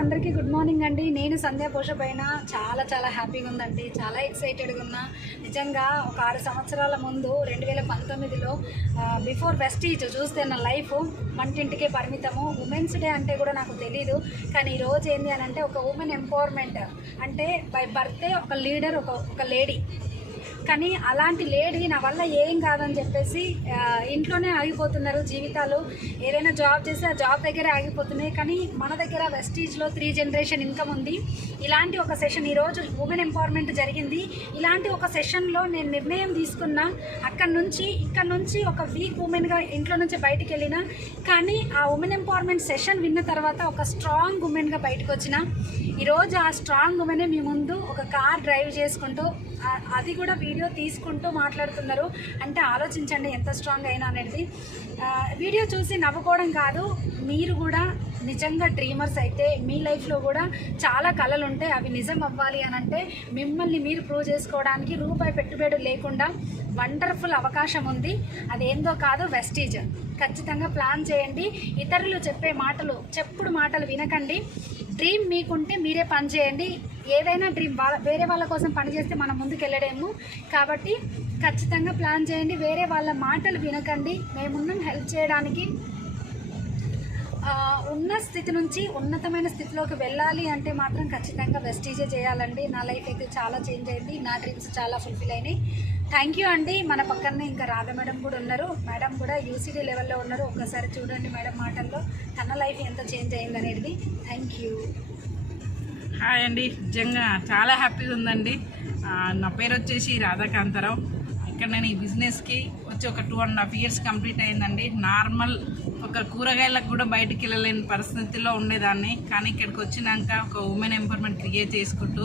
అందరికీ good morning అండి. నేను సంధ్య పోషపైన చాలా హ్యాపీగా ఉందండి. చాలా ఎక్సైటెడ్గా ఉన్నా. నిజంగా ఒక 6 సంవత్సరాల ముందు 2019లో బిఫోర్ వెస్టీజ్ చూస్తే నా లైఫ్ వంటింటికే పరిమితము. ఉమెన్స్ డే అంటే కూడా నాకు తెలీదు. కానీ ఈరోజు ఏంటి అని అంటే ఒక ఉమెన్ ఎంపవర్మెంట్ అంటే బై బర్త్డే ఒక లీడర్, ఒక లేడీ. కానీ అలాంటి లేడీ నా వల్ల ఏం కాదని చెప్పేసి ఇంట్లోనే ఆగిపోతున్నారు జీవితాలు. ఏదైనా జాబ్ చేస్తే ఆ జాబ్ దగ్గరే ఆగిపోతున్నాయి. కానీ మన దగ్గర వెస్టీజ్లో 3 జనరేషన్ ఇన్కమ్ ఉంది. ఇలాంటి ఒక సెషన్ ఈరోజు ఉమెన్ ఎంపవర్మెంట్ జరిగింది. ఇలాంటి ఒక సెషన్లో నేను నిర్ణయం తీసుకున్నా. ఇక్కడ నుంచి ఒక వీక్ ఉమెన్గా ఇంట్లో నుంచి బయటికి వెళ్ళినా. కానీ ఆ ఉమెన్ ఎంపవర్మెంట్ సెషన్ విన్న తర్వాత ఒక స్ట్రాంగ్ ఉమెన్గా బయటకు వచ్చిన. ఈరోజు ఆ స్ట్రాంగ్ ఉమెనే మీ ముందు ఒక కార్ డ్రైవ్ చేసుకుంటూ, అది కూడా వీడియో తీసుకుంటూ మాట్లాడుతున్నారు. అంటే ఆలోచించండి ఎంత స్ట్రాంగ్ అయినా అనేది. వీడియో చూసి నవ్వుకోవడం కాదు, మీరు కూడా నిజంగా డ్రీమర్స్ అయితే మీ లైఫ్లో కూడా చాలా కళలు ఉంటాయి. అవి నిజం అవ్వాలి అని అంటే మిమ్మల్ని మీరు ప్రూవ్ చేసుకోవడానికి రూపాయి పెట్టుబడి లేకుండా వండర్ఫుల్ అవకాశం ఉంది. అదేందో కాదు, వెస్టీజ్. ఖచ్చితంగా ప్లాన్ చేయండి. ఇతరులు చెప్పే చెప్పుడు మాటలు వినకండి. డ్రీమ్ మీకుంటే మీరే పని చేయండి. ఏదైనా డ్రీమ్ వేరే వాళ్ళ కోసం పని చేస్తే మనం ముందుకు వెళ్ళలేము. కాబట్టి ఖచ్చితంగా ప్లాన్ చేయండి. వేరే వాళ్ళ మాటలు వినకండి. మేమున్నాం హెల్ప్ చేయడానికి. ఉన్న స్థితి నుంచి ఉన్నతమైన స్థితిలోకి వెళ్ళాలి అంటే మాత్రం ఖచ్చితంగా వెస్టీజే చేయాలండి. నా లైఫ్ అయితే చాలా చేంజ్ అయింది. నా డ్రీమ్స్ చాలా ఫుల్ఫిల్ అయినాయి. థ్యాంక్ యూ అండి. మన పక్కనే ఇంకా రాధ మేడం కూడా ఉన్నారు. మేడం కూడా యూసీడీ లెవెల్లో ఉన్నారు. ఒక్కసారి చూడండి మేడం మాటల్లో తన లైఫ్ ఎంత చేంజ్ అయింది అనేది. Thank you. హాయ్ అండి. నిజంగా చాలా హ్యాపీగా ఉందండి. నా పేరు వచ్చేసి రాధాకాంతారావు. ఇక్కడ నేను ఈ బిజినెస్కి వచ్చి ఒక 2.5 years కంప్లీట్ అయిందండి. నార్మల్ ఒక కూరగాయలకు కూడా బయటికి వెళ్ళలేని పరిస్థితిలో ఉండేదాన్ని. కానీ ఇక్కడికి వచ్చినాక ఒక ఉమెన్ ఎంపవర్మెంట్ క్రియేట్ చేసుకుంటూ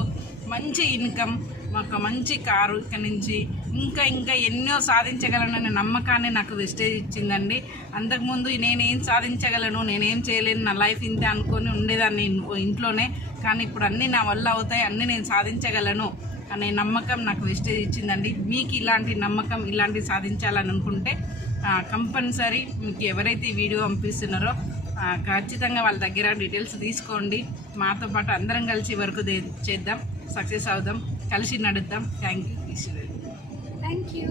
మంచి ఇన్కమ్, ఒక మంచి కారు, ఇక్కడ నుంచి ఇంకా ఎన్నో సాధించగలననే నమ్మకాన్ని నాకు వెస్టేజ్ ఇచ్చిందండి. అంతకుముందు నేనేం సాధించగలను, నేనేం చేయలేను, నా లైఫ్ ఇంతే అనుకొని ఉండేదాన్ని ఇంట్లోనే. కానీ ఇప్పుడు అన్నీ నా వల్ల అవుతాయి, అన్నీ నేను సాధించగలను అనే నమ్మకం నాకు వెస్టేజ్ ఇచ్చిందండి. మీకు ఇలాంటి నమ్మకం, ఇలాంటివి సాధించాలని అనుకుంటే కంపల్సరీ మీకు ఎవరైతే ఈ వీడియో పంపిస్తున్నారో ఖచ్చితంగా వాళ్ళ దగ్గర డీటెయిల్స్ తీసుకోండి. మాతో పాటు అందరం కలిసి వర్క్ చేద్దాం, సక్సెస్ అవుదాం, కలిసి నడుద్దాం. Thank you.